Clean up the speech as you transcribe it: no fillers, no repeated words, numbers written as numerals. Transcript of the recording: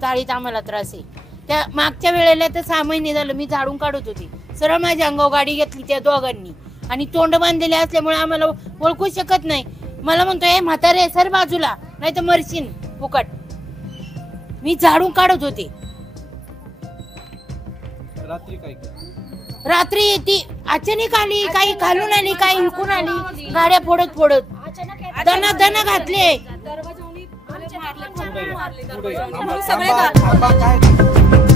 चाळीत आम्हाला त्रास आहे. त्या मागच्या वेळेला तर 6 महिने झालं मी झाडून काढत होते, सरळ माझ्या अंगावर गाडी घेतली त्या दोघांनी आणि तोंड बांधलेले असल्यामुळे आम्हाला ओळखू शकत नाही. मला म्हणतोय म्हातारे सर बाजूला नाही तर मरशीन फुकट. मी झाडून काढत होते. रात्री काय रात्री ती अचानक आली, काही घालून आली, काही विकून आली, गाड्या फोडत दना घातले. काय